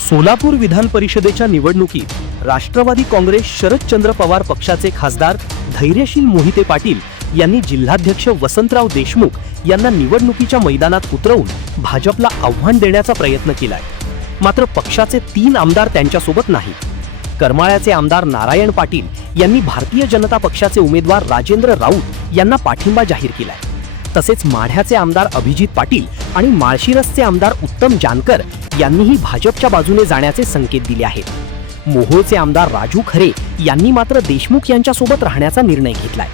सोलापूर विधान परिषदेच्या निवडणुकीत राष्ट्रवादी काँग्रेस शरदचंद्र पवार पक्षाचे खासदार धैर्यशील मोहिते पाटील यांनी जिल्हाध्यक्ष वसंतराव देशमुख यांना निवडणुकीच्या मैदानात उतरवून भाजपला आव्हान देण्याचा प्रयत्न केलाय. मात्र पक्षाचे 3 आमदार त्यांच्यासोबत नाहीत. करमाळ्याचे आमदार नारायण पाटील यांनी भारतीय जनता पक्षाचे उमेदवार राजेंद्र राऊत यांना पाठिंबा जाहीर केलाय. तसेच माढ्याचे आमदार अभिजित पाटील आणि माळशिरसचे आमदार उत्तम जानकर यांनीही भाजपच्या बाजूने जाण्याचे संकेत दिले आहेत. मोहोळचे आमदार राजू खरे यांनी मात्र देशमुख यांच्यासोबत राहण्याचा निर्णय घेतलाय.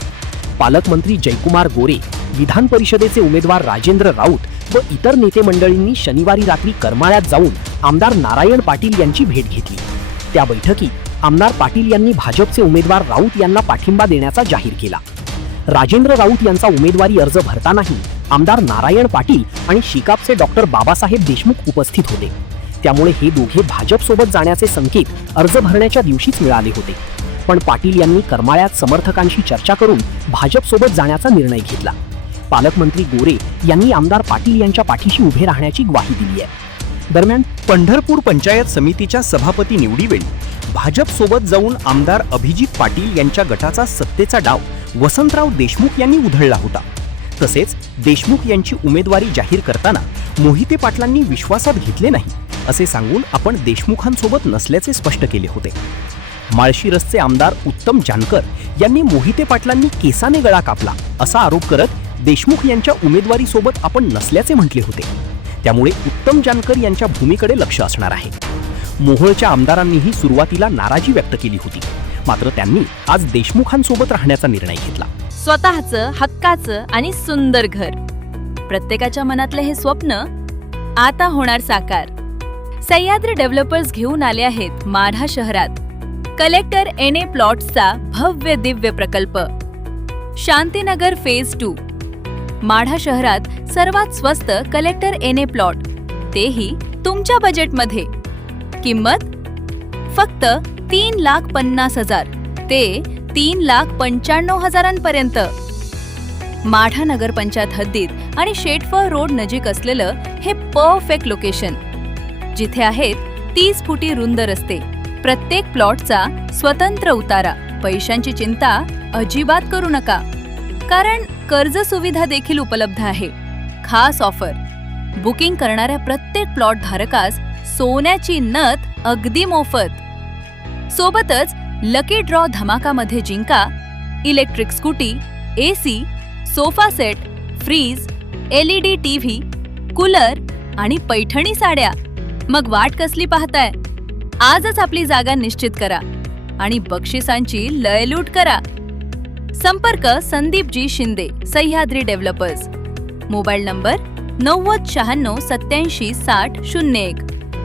पालकमंत्री जयकुमार गोरे, विधान परिषदेचे उमेदवार राजेंद्र राऊत व इतर नेते मंडळींनी शनिवारी रात्री करमाळ्यात जाऊन आमदार नारायण पाटील यांची भेट घेतली. त्या बैठकीत आमदार पाटील यांनी भाजपचे उमेदवार राऊत यांना पाठिंबा देण्याचा जाहीर केला. राजेंद्र राऊत यांचा उमेदवारी अर्ज भरतानाही आमदार नारायण पाटील आणि शिकापचे डॉक्टर बाबासाहेब देशमुख उपस्थित होते. त्यामुळे हे दोघे भाजपसोबत जाण्याचे संकेत अर्ज भरण्याच्या दिवशीच मिळाले होते. पण पाटील यांनी करमाळ्यात समर्थकांशी चर्चा करून भाजपसोबत जाण्याचा निर्णय घेतला. पालकमंत्री गोरे यांनी आमदार पाटील यांच्या पाठीशी उभे राहण्याची ग्वाही दिली आहे. दरम्यान पंढरपूर पंचायत समितीच्या सभापती निवडीवेळी भाजपसोबत जाऊन आमदार अभिजित पाटील यांच्या गटाचा सत्तेचा डाव वसंतराव देशमुख यांनी उधळला होता. तसेच देशमुख यांची उमेदवारी जाहीर करताना मोहिते पाटलांनी विश्वासात घेतले नाही असे सांगून आपण देशमुखांसोबत नसल्याचे स्पष्ट केले होते. माळशिरसचे आमदार उत्तम जानकर यांनी मोहिते पाटलांनी केसाने गळा कापला असा आरोप करत देशमुख यांच्या उमेदवारीसोबत आपण नसल्याचे म्हटले होते. त्यामुळे उत्तम जानकर यांच्या भूमीकडे लक्ष असणार आहे. मोहोळच्या आमदारांनीही सुरुवातीला नाराजी व्यक्त केली होती. मात्र त्यांनी आज देशमुखांसोबत राहण्याचा निर्णय घेतला. स्वतःचं हक्काचं आणि सुंदर घर, प्रत्येकाच्या मनातले हे स्वप्न आता होणार साकार. सह्याद्री डेव्हलपर्स घेऊन आले आहेत माढा शहरात कलेक्टर एन ए प्लॉट्सचा भव्य दिव्य प्रकल्प. शांतीनगर फेज 2. माढा शहरात सर्वात स्वस्त कलेक्टर एन ए प्लॉट, तेही तुमच्या बजेटमध्ये. किंमत फक्त 3,50,000 ते 3,95,000 पर्यंत. माढा नगरपंचायत हद्दीत आणि शेटफळ रोड नजीक असलेलं हे परफेक्ट लोकेशन, जिथे आहेत 30 फुटी रुंद रस्ते, प्रत्येक प्लॉटचा स्वतंत्र उतारा. पैशांची चिंता अजिबात करू नका, कारण कर्ज सुविधा देखील उपलब्ध आहे. खास ऑफर, बुकिंग करणाऱ्या प्रत्येक प्लॉट धारकास सोन्याची नथ अगदी मोफत. सोबतच लकी ड्रॉ धमाकामध्ये जिंका electric scooty, AC, sofa set, fridge, LED TV, cooler आणि पैठणी साड्या. मग वाट कसली पाहताय? आजच आपली जागा निश्चित करा आणि बक्षिसांची लयलूट करा. संपर्क Sandeep ji Shinde, Sahyadri developers. Mobile number 90 96 87 60 01.